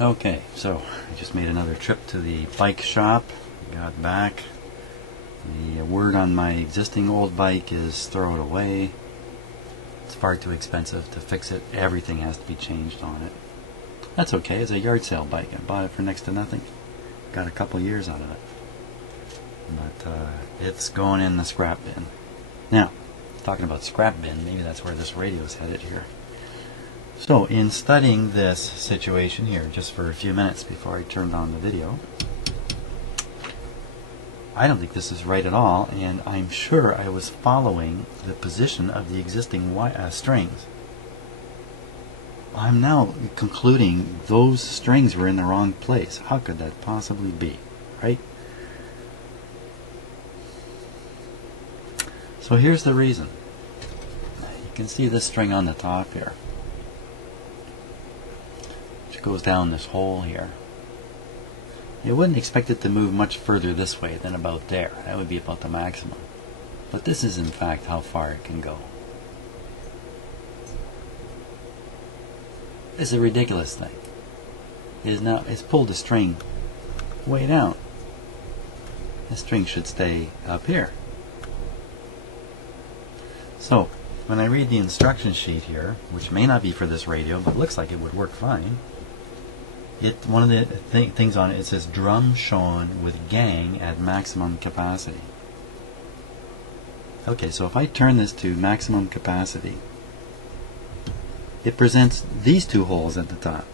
Okay, so I just made another trip to the bike shop. Got back. The word on my existing old bike is throw it away. It's far too expensive to fix it. Everything has to be changed on it. That's okay. It's a yard sale bike. I bought it for next to nothing. Got a couple years out of it. But it's going in the scrap bin. Now, talking about scrap bin, maybe that's where this radio is headed here. So, in studying this situation here, just for a few minutes before I turned on the video, I don't think this is right at all, and I'm sure I was following the position of the existing strings. I'm now concluding those strings were in the wrong place. How could that possibly be, right? So here's the reason. You can see this string on the top here, which goes down this hole here. You wouldn't expect it to move much further this way than about there. That would be about the maximum. But this is in fact how far it can go. It's a ridiculous thing. It's pulled the string way down. The string should stay up here. So, when I read the instruction sheet here, which may not be for this radio, but looks like it would work fine, one of the things on it says drum shown with gang at maximum capacity. Okay, so if I turn this to maximum capacity, it presents these two holes at the top,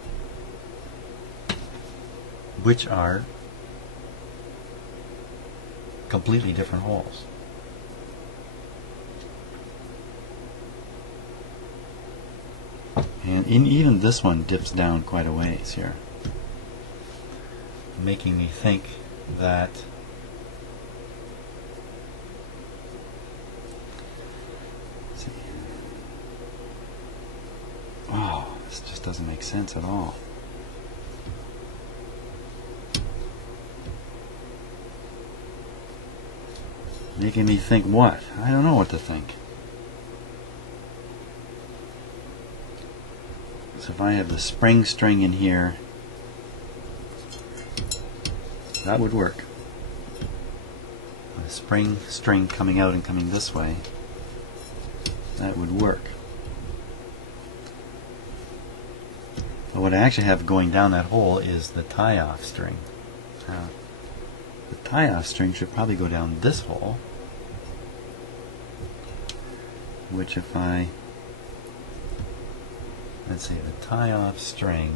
which are completely different holes. And even this one dips down quite a ways here, making me think that this just doesn't make sense at all. Making me think what? I don't know what to think. So if I have the spring string in here, that would work. The spring string coming out and coming this way, that would work. But what I actually have going down that hole is the tie-off string. Now, the tie-off string should probably go down this hole, which if I, let's see, the tie-off string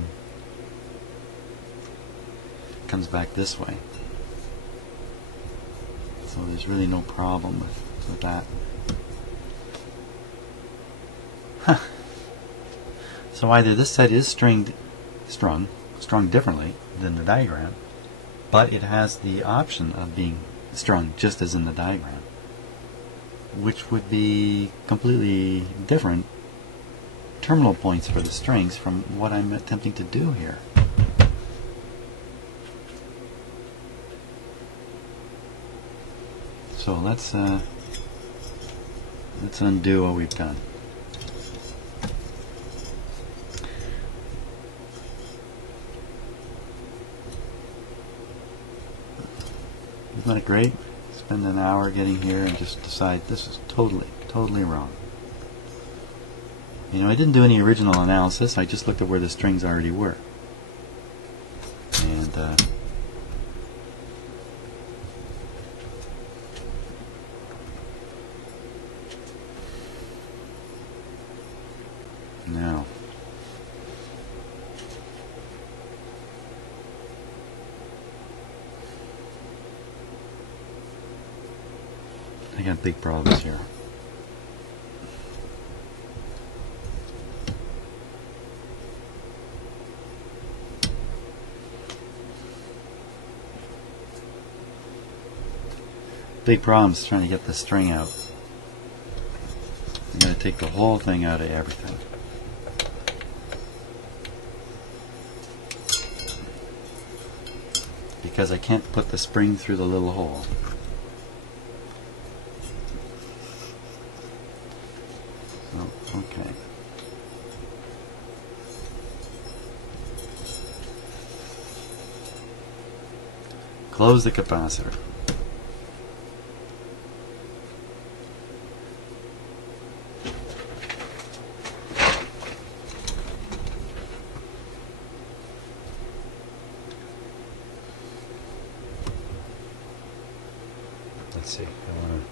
comes back this way. So there's really no problem with that. Huh. So either this set is strung differently than the diagram, but it has the option of being strung just as in the diagram, which would be completely different terminal points for the strings from what I'm attempting to do here. So let's undo what we've done. Isn't that great? Spend an hour getting here and just decide this is totally wrong. You know, I didn't do any original analysis. I just looked at where the strings already were. And now I got big problems here. Big problems trying to get the string out. I'm going to take the whole thing out of everything. Because I can't put the spring through the little hole. Oh, okay. close the capacitor. Let's see. I want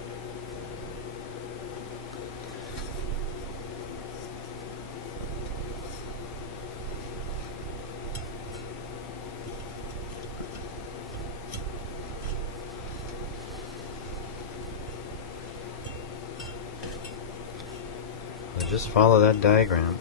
to just follow that diagram.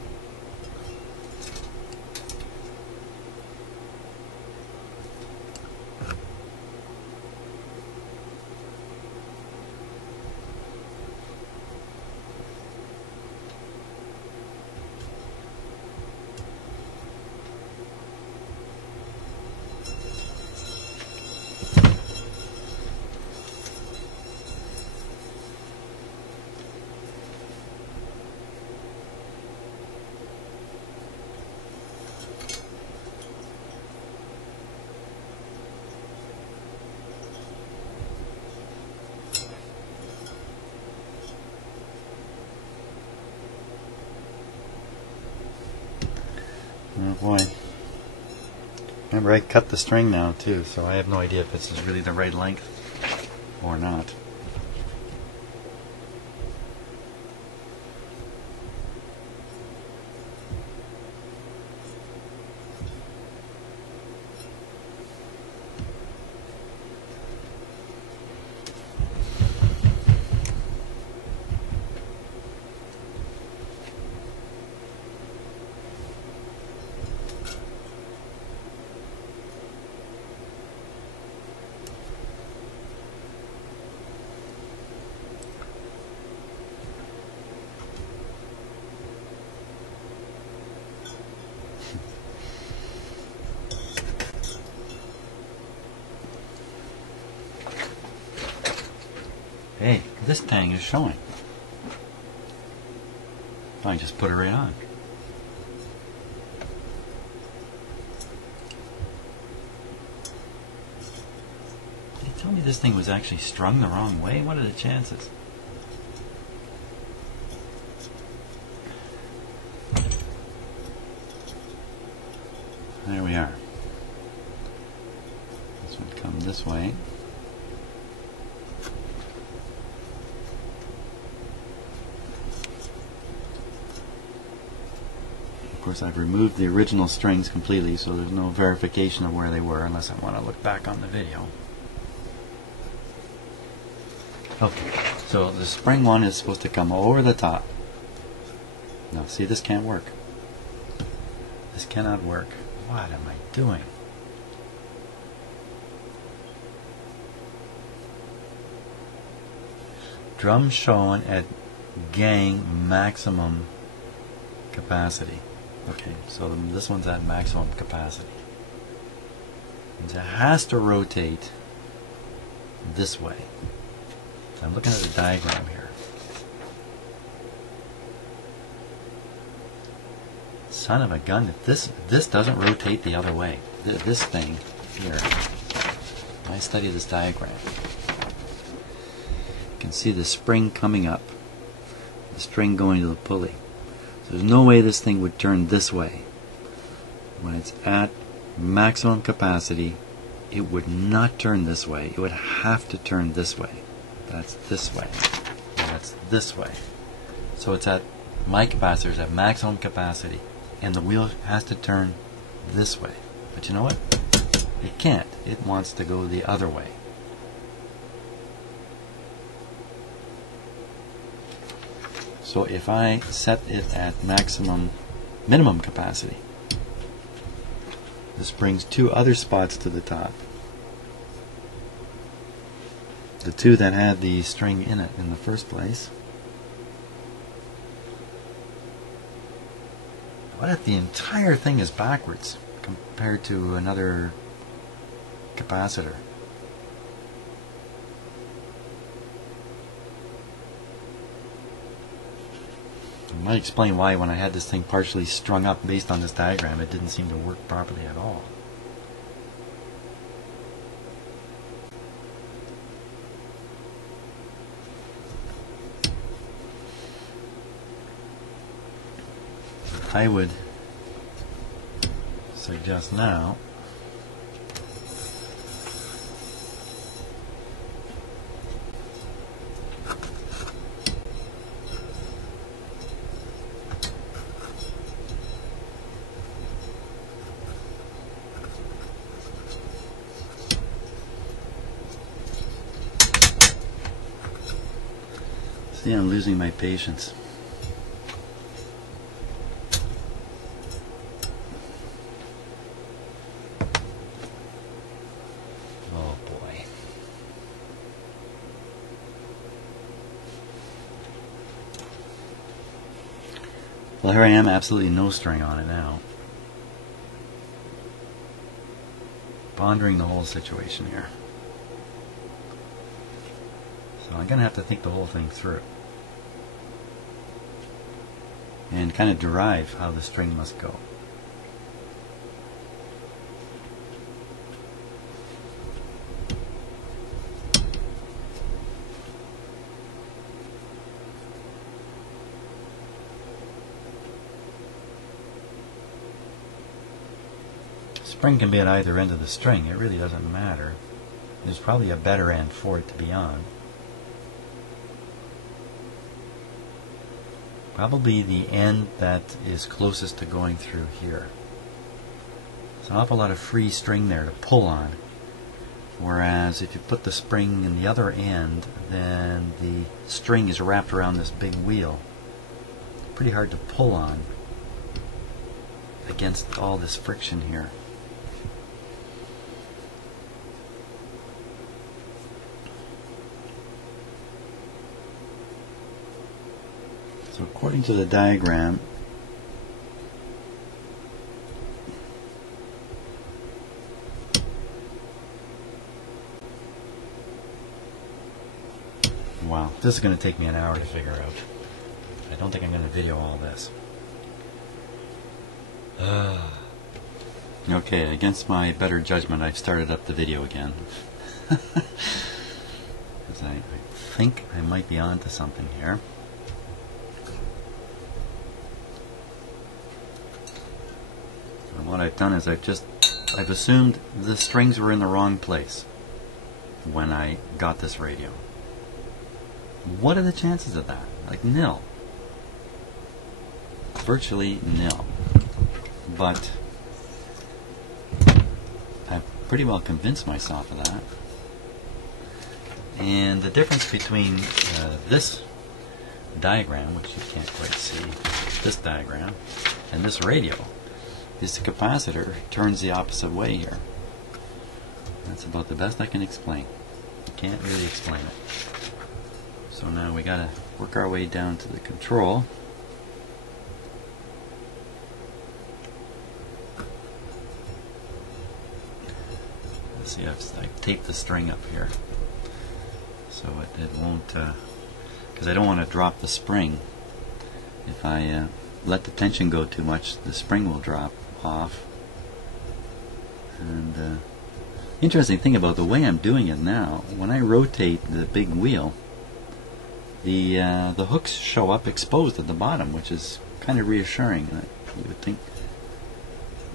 Oh boy. Remember, I cut the string now too, so I have no idea if this is really the right length or not. Hey, this tang is showing. I just put it right on. They tell me this thing was actually strung the wrong way. What are the chances? There we are. This would come this way. Of course, I've removed the original strings completely, so there's no verification of where they were unless I want to look back on the video. Okay, so the spring one is supposed to come over the top. Now, see, this can't work. This cannot work. What am I doing? Drum showing at gang maximum capacity. Okay, so this one's at maximum capacity. And it has to rotate this way. I'm looking at the diagram here. Son of a gun, if this doesn't rotate the other way. This thing here. I study this diagram. You can see the spring coming up. The string going to the pulley. So there's no way this thing would turn this way. When it's at maximum capacity, it would not turn this way. It would have to turn this way. That's this way. And that's this way. So it's at, my capacitor is at maximum capacity, and the wheel has to turn this way. But you know what? It can't. It wants to go the other way. So if I set it at minimum capacity, this brings two other spots to the top. The two that had the string in it in the first place. What if the entire thing is backwards compared to another capacitor? It might explain why when I had this thing partially strung up based on this diagram, it didn't seem to work properly at all. I would suggest now see, I'm losing my patience. Oh boy. Well, here I am, absolutely no string on it now. Pondering the whole situation here. So I'm going to have to think the whole thing through and kind of derive how the string must go. Spring can be at either end of the string. It really doesn't matter. There's probably a better end for it to be on. Probably the end that is closest to going through here. There's an awful lot of free string there to pull on. Whereas if you put the spring in the other end, then the string is wrapped around this big wheel. Pretty hard to pull on against all this friction here. So according to the diagram, wow, this is going to take me an hour to figure out. I don't think I'm going to video all this. Okay, against my better judgment, I've started up the video again. Because I think I might be onto something here. And what I've done is I've assumed the strings were in the wrong place when I got this radio. What are the chances of that? Like nil. Virtually nil. But I've pretty well convinced myself of that. And the difference between this diagram, which you can't quite see, this diagram, and this radio, is the capacitor turns the opposite way here. That's about the best I can explain. Can't really explain it. So now we gotta work our way down to the control. Let's see, I've taped the string up here so it won't, because I don't want to drop the spring. If I let the tension go too much, the spring will drop off. And interesting thing about the way I'm doing it now, when I rotate the big wheel, the hooks show up exposed at the bottom, which is kind of reassuring. You would think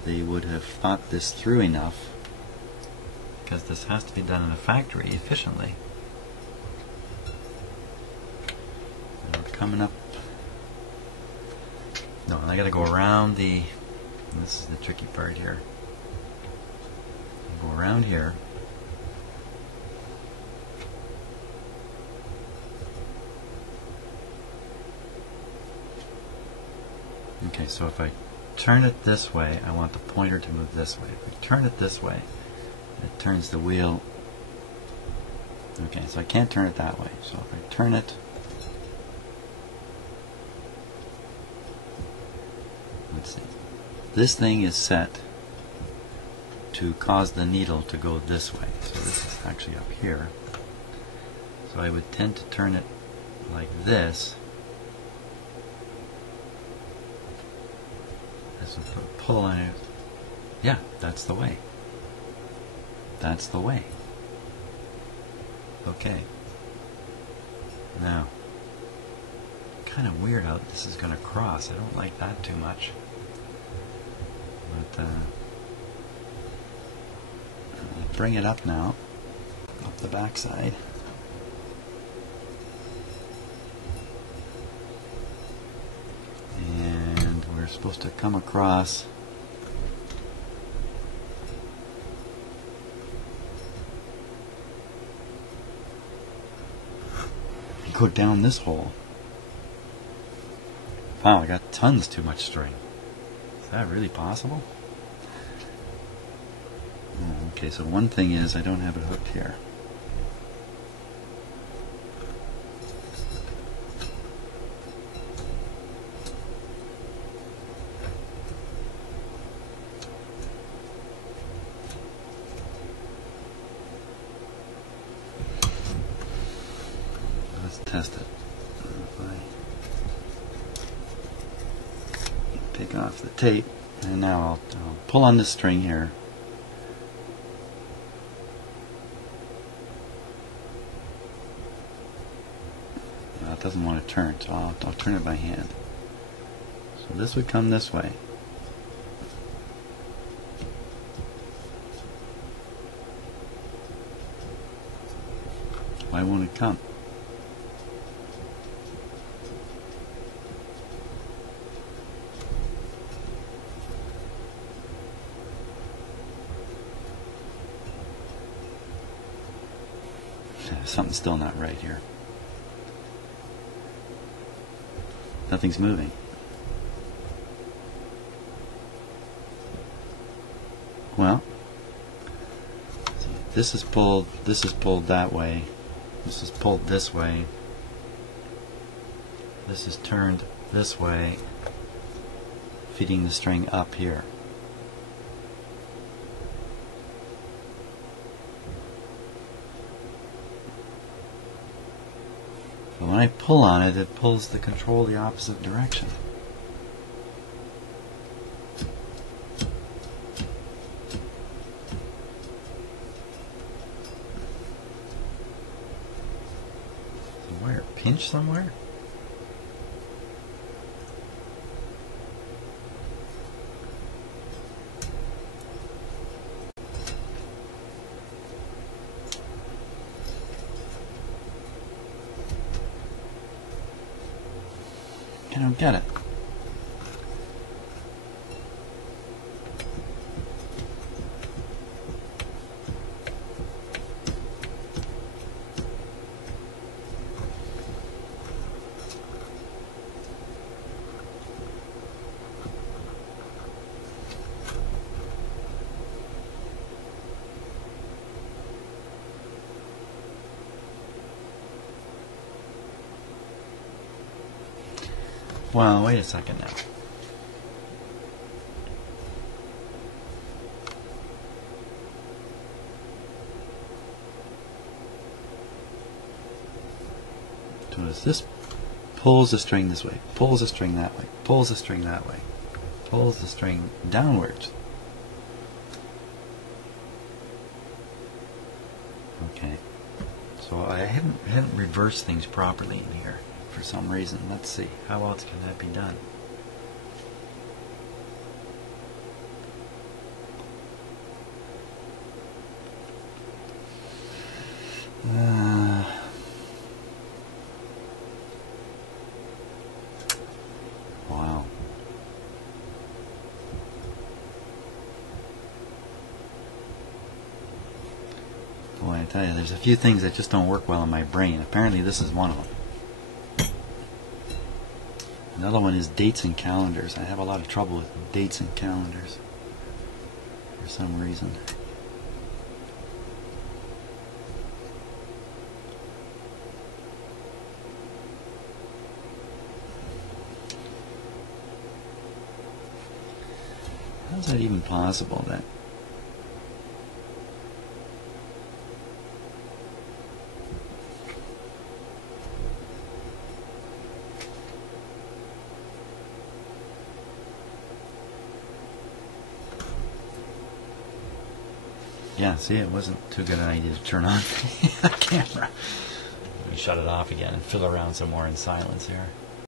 they would have thought this through enough, because this has to be done in a factory efficiently. And we're coming up. No, I got to go around the. This is the tricky part here. Go around here. Okay, so if I turn it this way, I want the pointer to move this way. If I turn it this way, it turns the wheel. Okay, so I can't turn it that way. So if I turn it, let's see. This thing is set to cause the needle to go this way. So this is actually up here. So I would tend to turn it like this. This would put a pull on it. Yeah, that's the way. That's the way. Okay. Now, kind of weird how this is going to cross. I don't like that too much. bring it up now, up the backside. And we're supposed to come across and go down this hole. Wow, I got tons too much string. Is that really possible? Okay, so one thing is I don't have it hooked here. Let's test it. If I take off the tape, and now I'll pull on this string here. It doesn't want to turn, so I'll turn it by hand. So this would come this way. Why won't it come? Something's still not right here. Nothing's moving. Well, see, this is pulled that way. This is pulled this way. This is turned this way, feeding the string up here. So when I pull on it, it pulls the control the opposite direction. Is the wire pinched somewhere? I don't get it. Well, wait a second now. So as this pulls the string this way, pulls the string that way, pulls the string that way, pulls the string downwards. Okay. So I haven't reversed things properly in here. For some reason. Let's see. How else can that be done? Wow. Boy, I tell you, there's a few things that just don't work well in my brain. Apparently this is one of them. Another one is dates and calendars. I have a lot of trouble with dates and calendars for some reason. How is that even possible? That yeah, see, it wasn't too good an idea to turn on the camera. Let me shut it off again and fiddle around some more in silence here.